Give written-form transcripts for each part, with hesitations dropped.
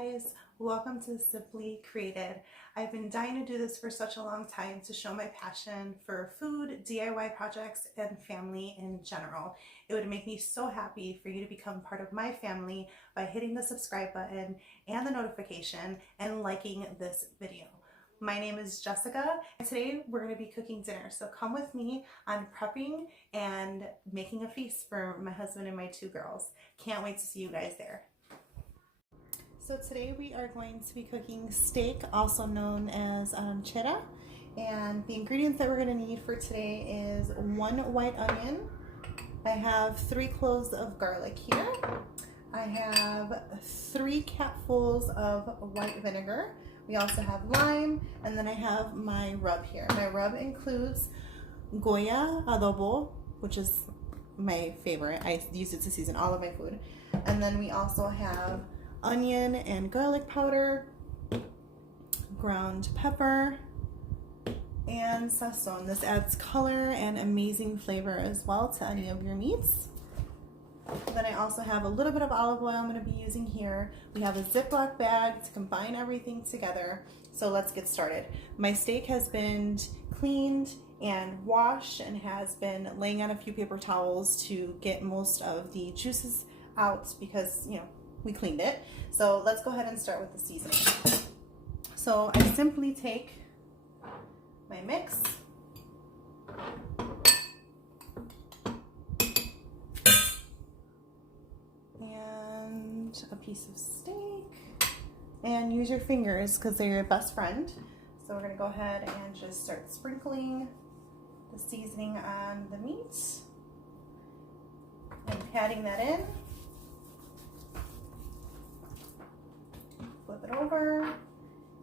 guys, welcome to Simply Created. I've been dying to do this for such a long time to show my passion for food, DIY projects, and family in general. It would make me so happy for you to become part of my family by hitting the subscribe button and the notification and liking this video. My name is Jessica, and today we're going to be cooking dinner. So come with me on prepping and making a feast for my husband and my two girls. Can't wait to see you guys there. So today we are going to be cooking steak, also known as arranchera. And the ingredients that we're going to need for today is 1 white onion. I have 3 cloves of garlic here. I have 3 capfuls of white vinegar. We also have lime, and then I have my rub here. My rub includes Goya Adobo, which is my favorite. I use it to season all of my food. And then we also have onion and garlic powder, ground pepper, and Sazon. This adds color and amazing flavor as well to any of your meats. Then I also have a little bit of olive oil I'm going to be using here. We have a Ziploc bag to combine everything together. So let's get started. My steak has been cleaned and washed and has been laying on a few paper towels to get most of the juices out because, you know, we cleaned it. So let's go ahead and start with the seasoning. So I simply take my mix, and a piece of steak, and use your fingers because they're your best friend. So we're going to go ahead and just start sprinkling the seasoning on the meat and patting that in. Flip it over,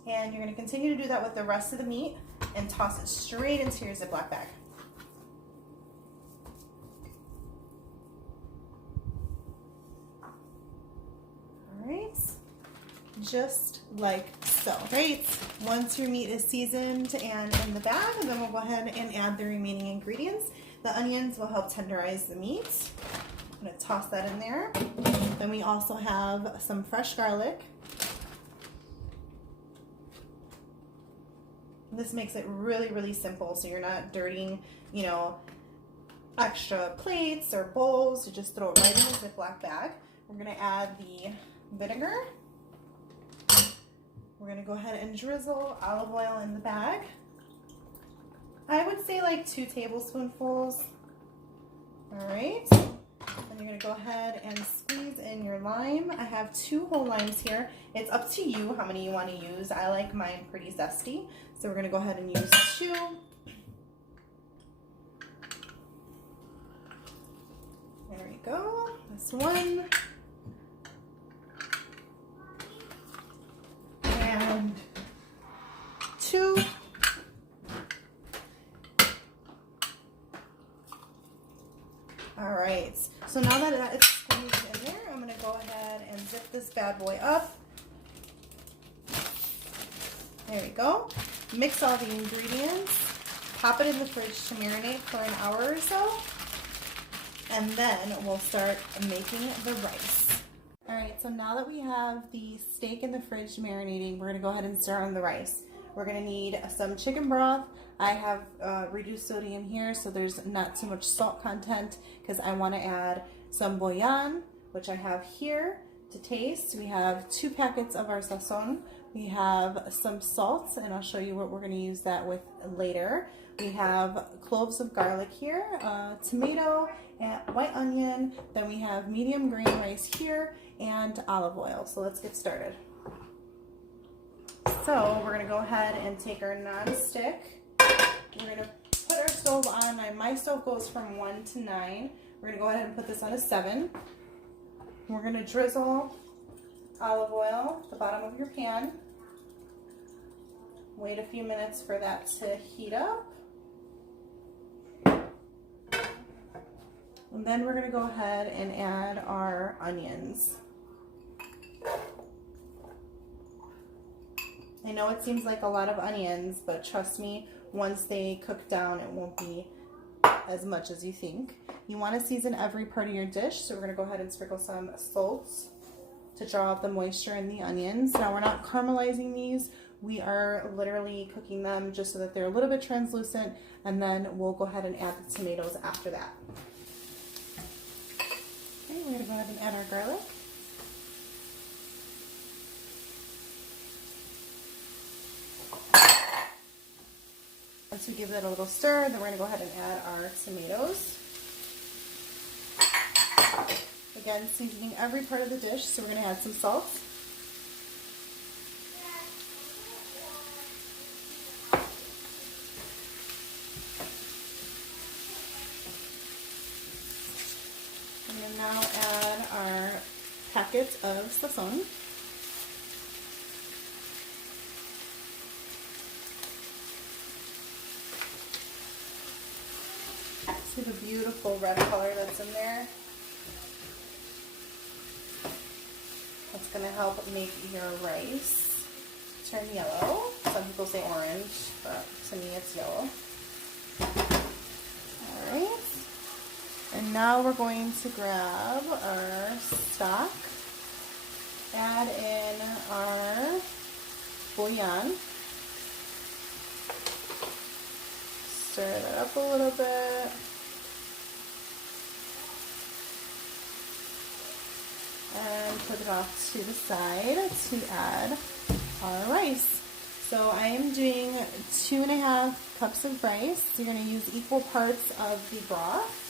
and you're going to continue to do that with the rest of the meat and toss it straight into your Ziploc bag. Alright, just like so. Right, once your meat is seasoned and in the bag, and then we'll go ahead and add the remaining ingredients. The onions will help tenderize the meat. I'm going to toss that in there. Then we also have some fresh garlic. This makes it really, really simple, so you're not dirtying, you know, extra plates or bowls. You just throw it right in the Ziploc bag. We're going to add the vinegar. We're going to go ahead and drizzle olive oil in the bag. I would say like 2 tablespoonfuls. All right. Then you're going to go ahead and squeeze in your lime. I have 2 whole limes here. It's up to you how many you want to use. I like mine pretty zesty, so we're going to go ahead and use 2. There we go. This one. And 2. All right, so now that it's squeezed in there, I'm going to go ahead and zip this bad boy up. There we go. Mix all the ingredients, pop it in the fridge to marinate for an hour or so, and then we'll start making the rice. All right, so now that we have the steak in the fridge marinating, we're going to go ahead and start on the rice. We're going to need some chicken broth. I have reduced sodium here, so there's not too much salt content because I want to add some bouillon, which I have here to taste. We have 2 packets of our Sazon. We have some salt, and I'll show you what we're going to use that with later. We have cloves of garlic here, tomato, and white onion. Then we have medium grain rice here, and olive oil. So let's get started. So we're going to go ahead and take our non-stick. We're going to put our stove on. My stove goes from 1 to 9. We're going to go ahead and put this on a 7. We're going to drizzle olive oil at the bottom of your pan. Wait a few minutes for that to heat up. And then we're going to go ahead and add our onions. I know it seems like a lot of onions, but trust me, once they cook down, it won't be as much as you think. You want to season every part of your dish, so we're going to go ahead and sprinkle some salt to draw out the moisture in the onions. Now we're not caramelizing these. We are literally cooking them just so that they're a little bit translucent, and then we'll go ahead and add the tomatoes after that. Okay, we're gonna go ahead and add our garlic. Once we give that a little stir, then we're gonna go ahead and add our tomatoes. Again, seasoning every part of the dish, so we're gonna add some salt. Now add our packet of Sazon. See the beautiful red color that's in there? That's going to help make your rice turn yellow. Some people say orange, but to me it's yellow. Alright. And now we're going to grab our stock, add in our bouillon, stir that up a little bit, and put it off to the side to add our rice. So I am doing 2.5 cups of rice. So you're going to use equal parts of the broth.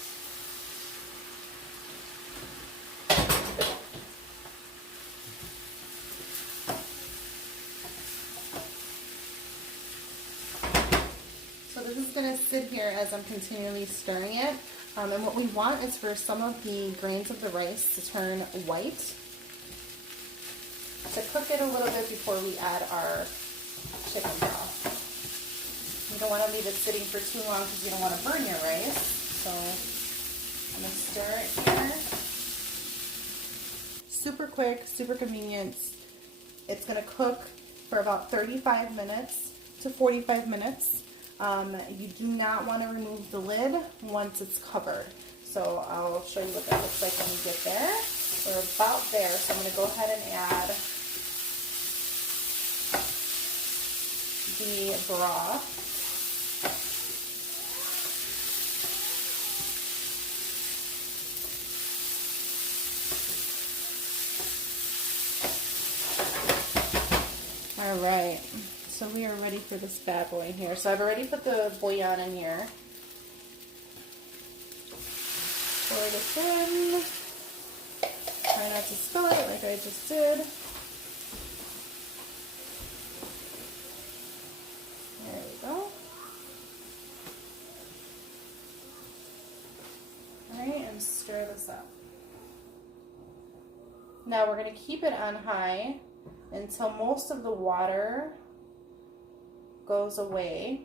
This is going to sit here as I'm continually stirring it. And what we want is for some of the grains of the rice to turn white. To cook it a little bit before we add our chicken broth. You don't want to leave it sitting for too long because you don't want to burn your rice. So I'm going to stir it here. Super quick, super convenient. It's going to cook for about 35 minutes to 45 minutes. You do not want to remove the lid once it's covered. So I'll show you what that looks like when we get there. We're about there, so I'm going to go ahead and add the broth. All right. So we are ready for this bad boy here. So I've already put the bouillon in here. Pour this in. Try not to spill it like I just did. There we go. Alright, and stir this up. Now we're going to keep it on high until most of the water goes away.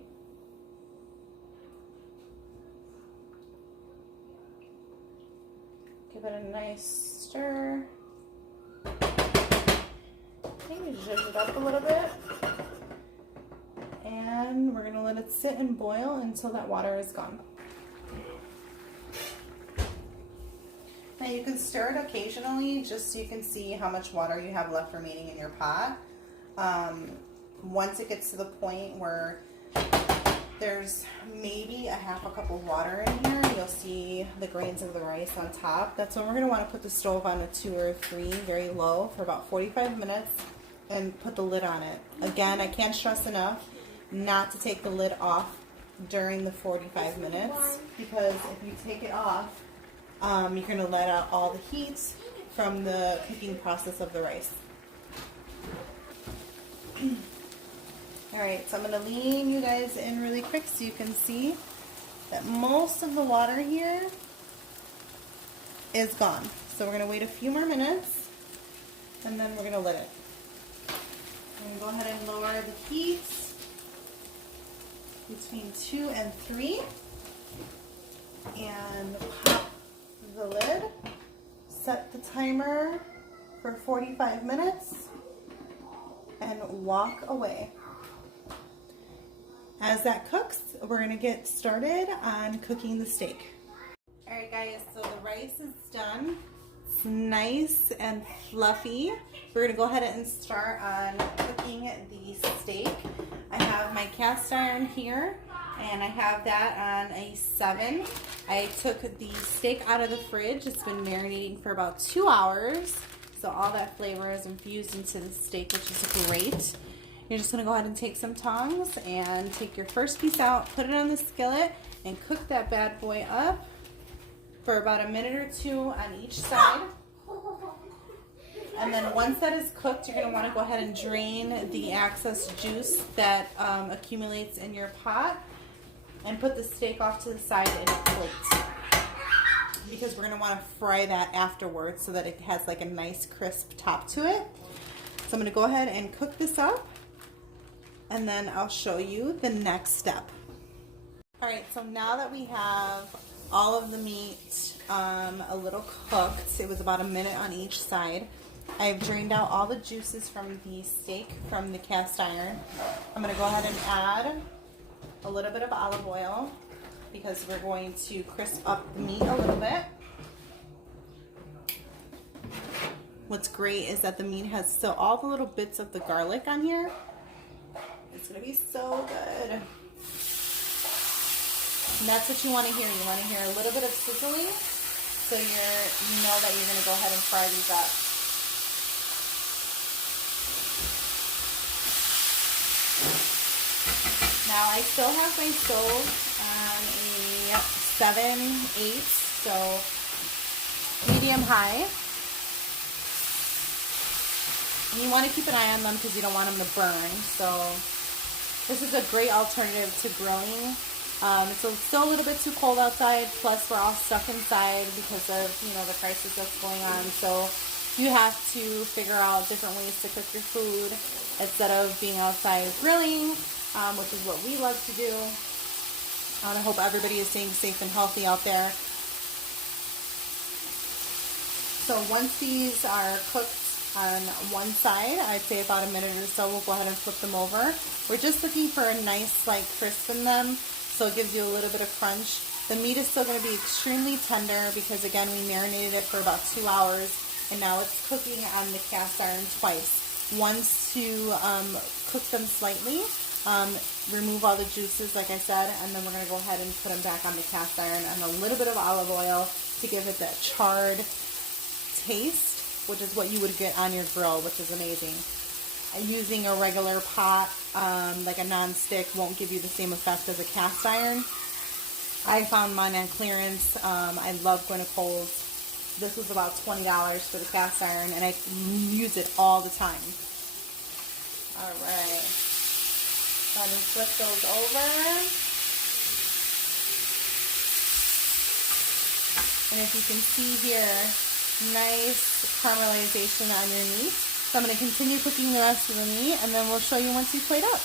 Give it a nice stir. Okay, zhuzh it up a little bit. And we're going to let it sit and boil until that water is gone. Now you can stir it occasionally just so you can see how much water you have left remaining in your pot. Once it gets to the point where there's maybe a half a cup of water in here, you'll see the grains of the rice on top. That's when we're going to want to put the stove on a 2 or 3, very low, for about 45 minutes and put the lid on it. Again, I can't stress enough not to take the lid off during the 45 minutes, because if you take it off, you're going to let out all the heat from the cooking process of the rice. Alright, so I'm going to lean you guys in really quick so you can see that most of the water here is gone. So we're going to wait a few more minutes and then we're going to lid it. I'm going to go ahead and lower the heat between 2 and 3 and pop the lid. Set the timer for 45 minutes and walk away. As that cooks, we're going to get started on cooking the steak. Alright guys, so the rice is done. nice and fluffy. We're gonna go ahead and start on cooking the steak. I have my cast iron here, and I have that on a 7. I took the steak out of the fridge. It's been marinating for about 2 hours, so all that flavor is infused into the steak, which is great. You're just gonna go ahead and take some tongs and take your first piece out, put it on the skillet, and cook that bad boy up for about a minute or 2 on each side. And then once that is cooked, you're going to want to go ahead and drain the excess juice that accumulates in your pot and put the steak off to the side in a plate, because we're going to want to fry that afterwards so that it has like a nice crisp top to it. So I'm going to go ahead and cook this up, and then I'll show you the next step. Alright, so now that we have all of the meat a little cooked, it was about a minute on each side, I've drained out all the juices from the steak from the cast iron. I'm going to go ahead and add a little bit of olive oil because we're going to crisp up the meat a little bit. What's great is that the meat has still all the little bits of the garlic on here. It's going to be so good. And that's what you want to hear. You want to hear a little bit of sizzling, so you know that you're going to go ahead and fry these up. Now I still have my stove on a 7/8, so medium high. And you want to keep an eye on them because you don't want them to burn. So this is a great alternative to grilling. It's still a little bit too cold outside, plus we're all stuck inside because of, the crisis that's going on. So you have to figure out different ways to cook your food instead of being outside grilling, which is what we love to do. I hope everybody is staying safe and healthy out there. So once these are cooked on one side, I'd say about a minute or so, we'll go ahead and flip them over. We're just looking for a nice crisp in them, so it gives you a little bit of crunch. The meat is still going to be extremely tender because, again, we marinated it for about 2 hours, and now it's cooking on the cast iron twice. Once to cook them slightly, remove all the juices, like I said, and then we're going to go ahead and put them back on the cast iron, and a little bit of olive oil to give it that charred taste, which is what you would get on your grill, which is amazing. Using a regular pot, like a non-stick, won't give you the same effect as a cast iron. I found mine on clearance. I love going to Kohl's. This was about $20 for the cast iron, and I use it all the time. Alright. Go ahead and flip those over. And if you can see here, nice caramelization on your meat. So I'm going to continue cooking the rest of the meat, and then we'll show you once you plate up.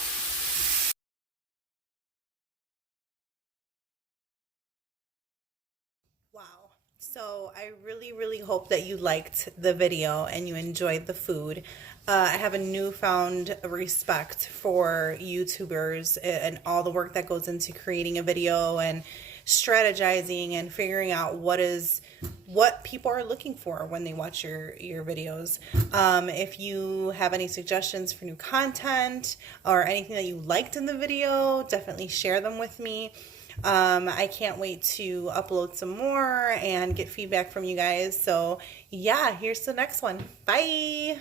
Wow. So I really hope that you liked the video and you enjoyed the food. I have a newfound respect for YouTubers and all the work that goes into creating a video and strategizing and figuring out what people are looking for when they watch your videos. If you have any suggestions for new content or anything that you liked in the video, definitely share them with me. I can't wait to upload some more and get feedback from you guys. So yeah, here's the next one. Bye.